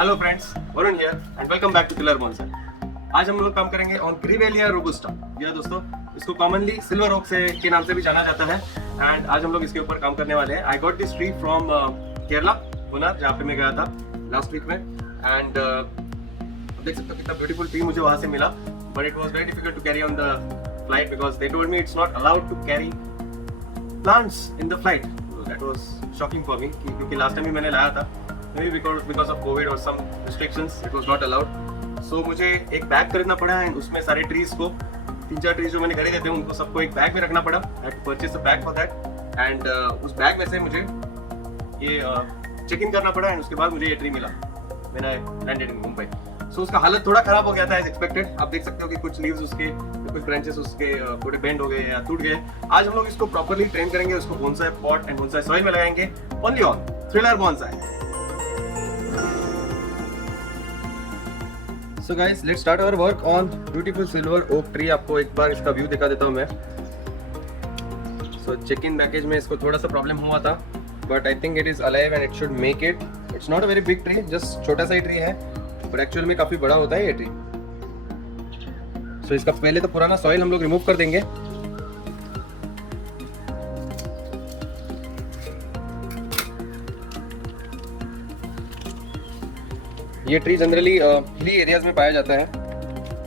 Hello friends, Varun here and welcome back to Killer Bonsai. आज हम लोग काम करेंगे ऑन ग्रीवेलिया रोबुस्टा। या दोस्तों, इसको कॉमनली सिल्वर ओक से के नाम से भी जाना जाता है एंड आज हम लोग इसके ऊपर काम करने वाले हैं। I got this tree from Kerala, मुन्नार, जहाँ पे मैं गया था लास्ट वीक में एंड देख सकते हो कितना ब्यूटीफुल ट्री मुझे वहाँ से मिला, but it was very difficult to carry on the flight because they told me it's not allowed to carry plants in the flight. That was shocking for me क्योंकि लास्ट टाइम भी मैंने लाया था, maybe because of COVID or some restrictions it was not allowed. So मुझे एक बैग खरीदना पड़ा एंड उसमें सारे ट्रीज को, 3-4 ट्रीज जो मैंने खरीदे थे उनको सबको एक बैग में रखना पड़ा। I had to purchase a bag for that and उस बैग में से मुझे ये चेक इन करना पड़ा एंड उसके बाद मुझे ये ट्री मिला when I landed in Mumbai. So उसका हालत थोड़ा खराब हो गया था as expected। आप देख सकते हो कि कुछ लीव्स उसके, कुछ ब्रांचेस उसके थोड़े बेंड हो गए या टूट गए। आज हम लोग इसको प्रॉपर्ली ट्रेन करेंगे, उसको bonsai pot and bonsai soil में लगाएंगे only on thriller bonsai. So guys, let's start our work on beautiful silver oak tree। आपको एक बार इसका व्यू दिखा देता हूँ मैं। So check-in पैकेज में इसको थोड़ा सा प्रॉब्लम हुआ था, but I think it is alive and it should make it. It's not a very big tree, just छोटा सा ही ट्री है, but actual में काफी बड़ा होता है ये ट्री। So इसका पहले तो पुराना सॉइल हम लोग रिमूव कर देंगे। ये ट्री जनरली हिली एरियाज में पाया जाता है,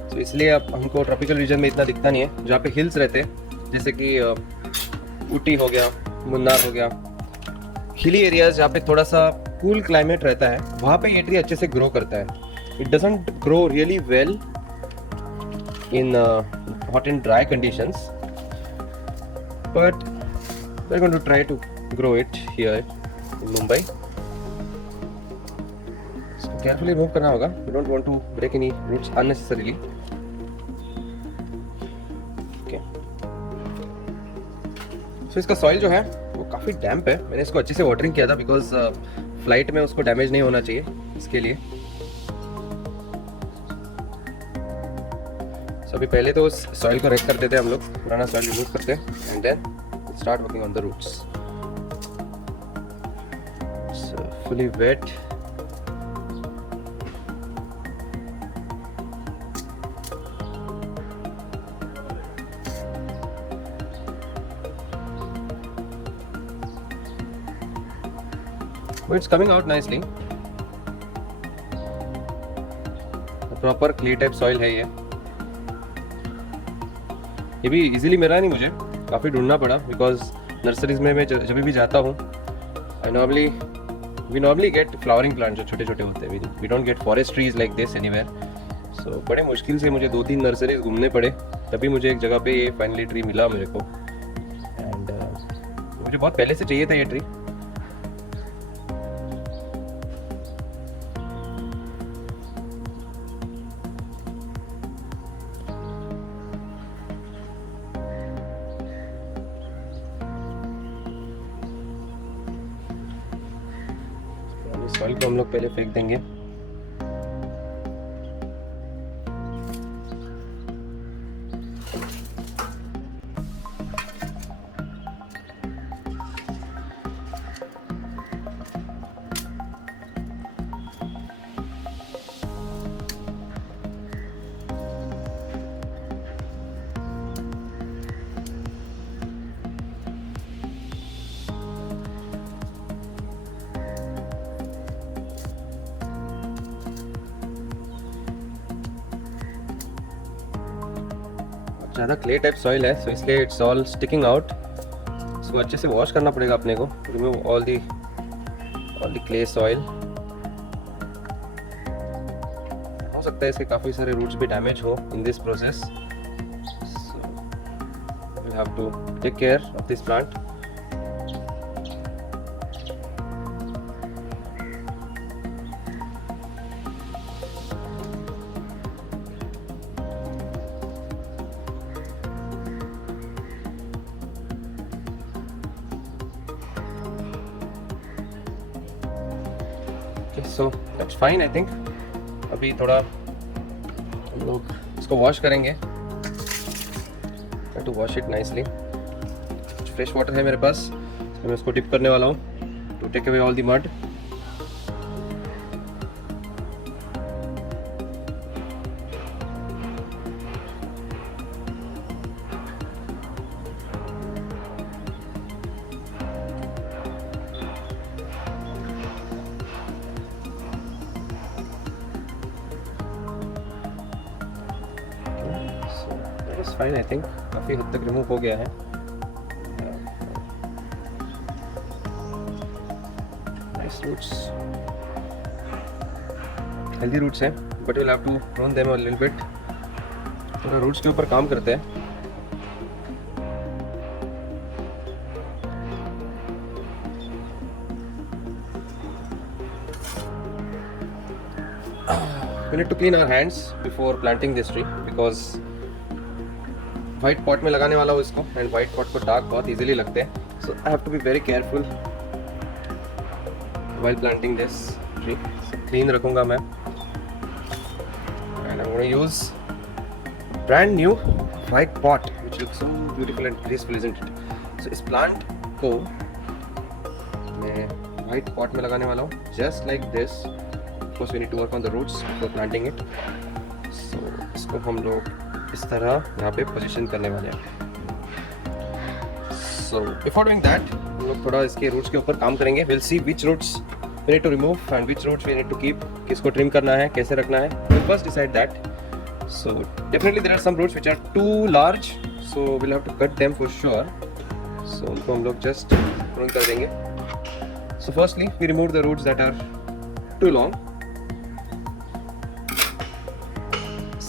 तो इसलिए अब हमको ट्रॉपिकल रीजन में इतना दिखता नहीं है। जहाँ पे हिल्स रहते हैं जैसे कि ऊटी हो गया, मुन्नार हो गया, हिली एरियाज जहाँ पे थोड़ा सा कूल क्लाइमेट रहता है, वहाँ पे ये ट्री अच्छे से ग्रो करता है। It doesn't grow really well in hot and dry conditions, but we are going to try to grow it here in Mumbai. Carefully move करना होगा, we don't want to break any roots unnecessarily. Okay, so इसका soil जो है वो काफ़ी डैम्प है। मैंने इसको अच्छे से वाटरिंग किया था बिकॉज फ्लाइट में उसको डैमेज नहीं होना चाहिए, इसके लिए। सो अभी पहले तो उस सॉइल को रेक कर देते हैं हम लोग, पुराना सॉइल रिमूव करते हैं and then start working on the roots. Fully wet. It's coming out nicely. Proper clay type soil है ये भी इजीली मिला नहीं, मुझे काफ़ी ढूंढना पड़ा बिकॉज नर्सरीज में मैं जब भी जाता हूँ we normally get flowering plant जो छोटे छोटे होते हैं। We don't get forest trees like this anywhere. So बड़े मुश्किल से मुझे 2-3 नर्सरीज घूमने पड़े, तभी मुझे एक जगह पे ये फाइनली ट्री मिला मेरे को। एंड मुझे बहुत पहले से चाहिए था ये ट्री। सॉइल को हम लोग पहले फेंक देंगे। ज़्यादा क्ले टाइप सॉइल है, सो इसलिए इट्स ऑल स्टिकिंग आउट। इसको अच्छे से वॉश करना पड़ेगा अपने को, remove all the clay soil. हो सकता है इसके काफ़ी सारे रूट्स भी डैमेज हो in this process, so we have to take care of this plant. So that's fine I think. अभी थोड़ा हम लोग इसको वॉश करेंगे, to wash it nicely. Fresh water है मेरे पास, मैं इसको डिप करने वाला हूँ to take away all the mud. Fine I think, काफ़ी हद तक रिमूव हो गया है। नाइस रूट्स, हेल्दी रूट्स हैं, but will have to prune them a little bit. थोड़ा रूट्स के ऊपर काम करते हैं। We need to clean our hands before planting this tree because white pot में लगाने वाला हूँ इसको, and white pot को dark बहुत easily लगते हैं, so I have to be very careful while planting this tree. So clean रखूँगा मैं, and I'm going to use brand new white pot which looks so beautiful and graceful, isn't it? So इस plant को मैं white pot में लगाने वाला हूँ, just like this. Of course we need to work on the roots before planting it. So इसको हम लोग इस तरह यहाँ पे पोजीशन करने वाले हैं। So before doing that हम लोग थोड़ा इसके roots के ऊपर काम करेंगे। We'll see which roots we need to remove and which roots we need to keep. किसको trim करना है, कैसे रखना है, we'll first decide that. So definitely there are some roots which are too large, so we'll have to cut them for sure. So उनको हम लोग just prune कर देंगे। So firstly we remove the roots that are too long.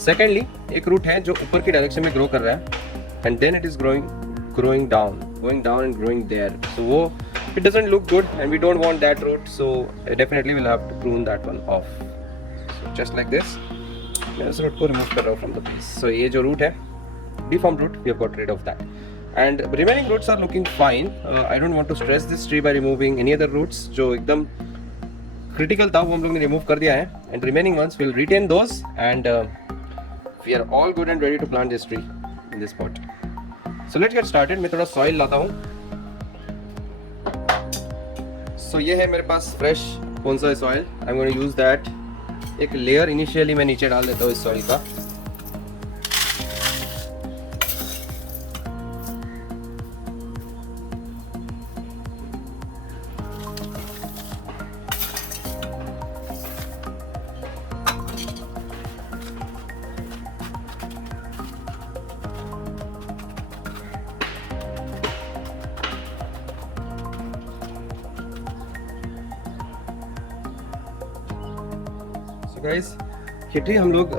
Secondly एक रूट है जो ऊपर की डायरेक्शन में ग्रो कर रहा है, and then it is growing down and growing there, so वो it doesn't look good and we don't want that root, so definitely will have to prune that one off. So just like this मैं इस रूट को रिमूव कर रहा हूँ from the base. सो ये जो root है deform root, we have got rid of that, and remaining roots are looking fine. I don't want to stress this tree by removing any other roots. जो एकदम क्रिटिकल था वो हम लोग ने रिमूव कर दिया है, and remaining ones will retain those, and we are all good and ready to plant this tree in this pot. So let's get started. मैं थोड़ा soil लाता हूँ। So ये है मेरे पास fresh कौन सा soil. I'm going to use that. एक layer initially मैं नीचे डाल देता हूँ इस soil का। गाइस ये ट्री हम लोग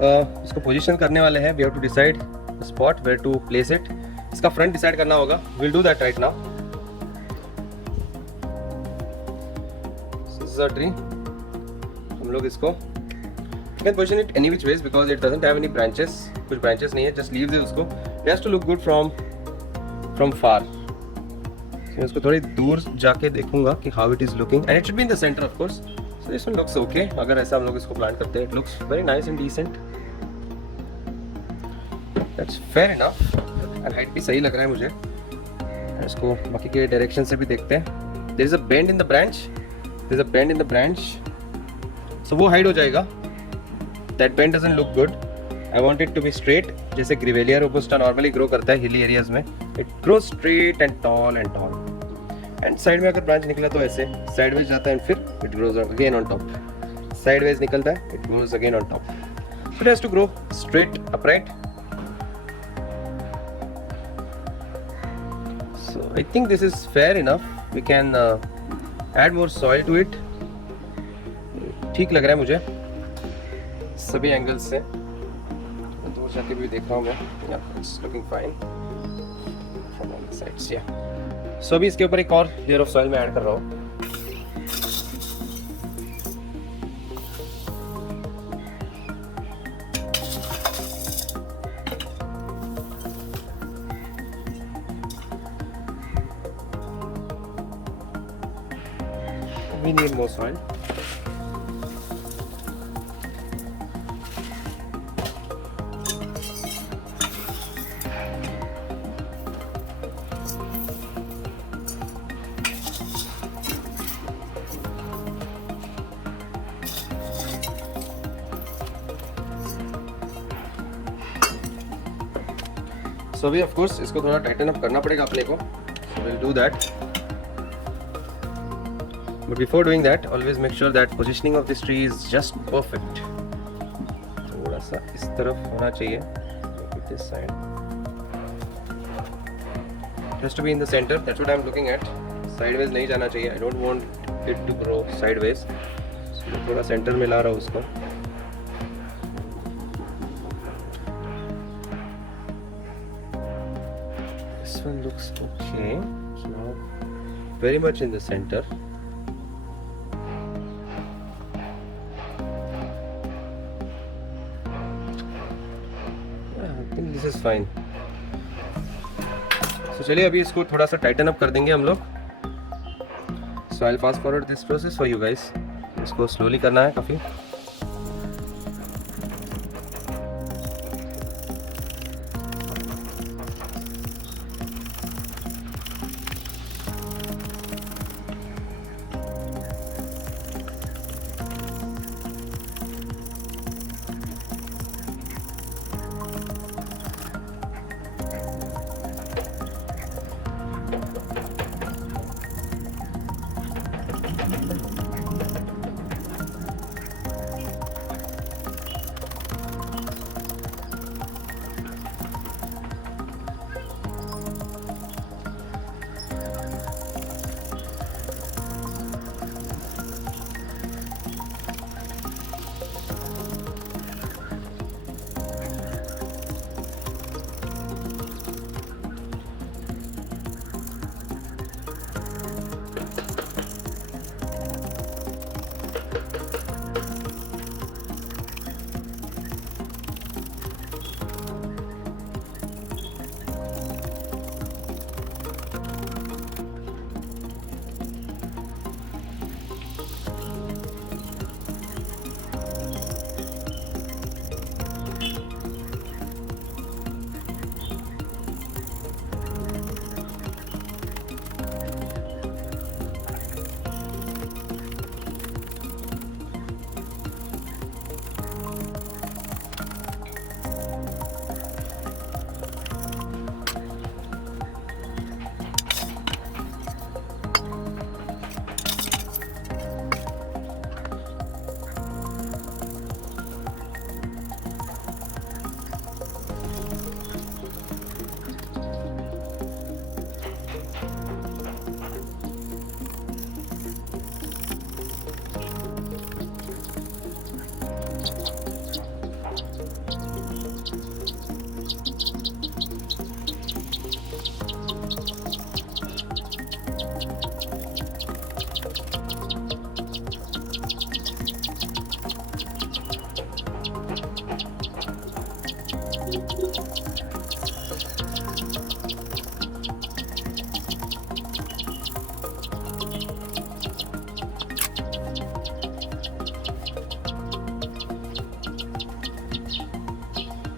इसको पोजीशन करने वाले हैं। We have to decide spot where to place it. इसका फ्रंट डिसाइड करना होगा। Will do that right now. This is a tree. हम लोग इसको can position it any which ways because it doesn't have any branches. कुछ branches नहीं है, just leaves है उसको। It has to look good from far. मैं इसको थोड़ी दूर जाके देखूंगा कि how it is looking, and it should be in the centre of course. So this one looks okay. अगर ऐसा हम लोग इसको प्लांट करते हैं, it looks very nice and decent. That's fair enough. And height भी सही लग रहा है मुझे। इसको बाकी के डायरेक्शन से भी देखते हैं। There is a bend in the branch. There is a bend in the branch. So वो हाइड हो जाएगा। That bend doesn't look good. I want it to be straight. जैसे ग्रेवेलिया रोबस्टा नॉर्मली ग्रो करता है हिली एरियाज में। It grows straight and tall and tall. And side में अगर ब्रांच निकला तो ऐसे साइडवेज जाता है, एंड फिर it grows again on top. Sideways निकलता है, it grows again on top. It has to grow straight upright. So I think this is fair enough. We can add more soil to it. ठीक लग रहा है मुझे सभी एंगल्स से। दूर जाके भी देख रहा हूँ मैं, it's looking fine from all the sides. या सो अभी इसके ऊपर एक और लेयर ऑफ सॉइल में ऐड कर रहा हूँ। We need more soil. So अभी of course इसको थोड़ा टाइटन अप करना पड़ेगा अपने को. So we'll do that. But before doing that, always make sure that positioning of this tree is just perfect. थोड़ा सा इस तरफ होना चाहिए. Look at this side. has to be in the center. That's what I'm looking at. Sideways नहीं जाना चाहिए. I don't want it to grow sideways. So थोड़ा center में ला रहा हूँ उसको. This one looks okay. So now very much in the center. Yeah, I think this is fine. So चलिए अभी इसको थोड़ा सा टाइटन अप कर देंगे हम लोग. So I'll fast forward this process for you guys. इसको slowly करना है काफ़ी.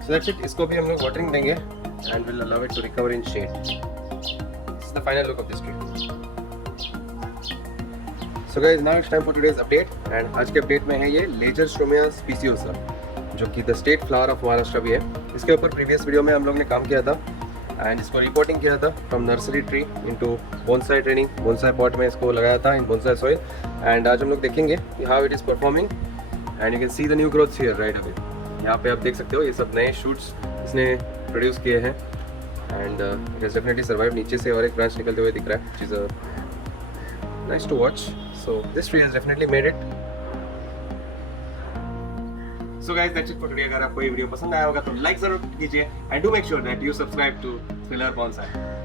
So that's it. इसको भी हम लोग वाटरिंग देंगे and will allow it to recover in shade. This is the final look of this tree. So guys, now it's time for today's update. And आज के अपडेट में है ये Lagerstomia speciosa, जो कि the state flower of Maharashtra भी है. इसके ऊपर प्रीवियस वीडियो में हम लोग ने काम किया था एंड इसको रिपोर्टिंग किया था from nursery tree into bonsai training. Bonsai pot में इसको लगाया था इन बोनसाई सॉइल एंड आज हम लोग देखेंगे कि how it is performing and you can see the new growths here right away. यहाँ पे आप देख सकते हो ये सब नए शूट्स इसने प्रोड्यूस किए हैं and it has definitely survive. नीचे से और एक ब्रांच निकलते हुए दिख रहा है, which is nice to watch. So this tree has definitely made it. So guys, that's it for today. अगर आपको ये वीडियो पसंद आया होगा तो लाइक जरूर कीजिए and do make sure that you subscribe to Filler bonsai.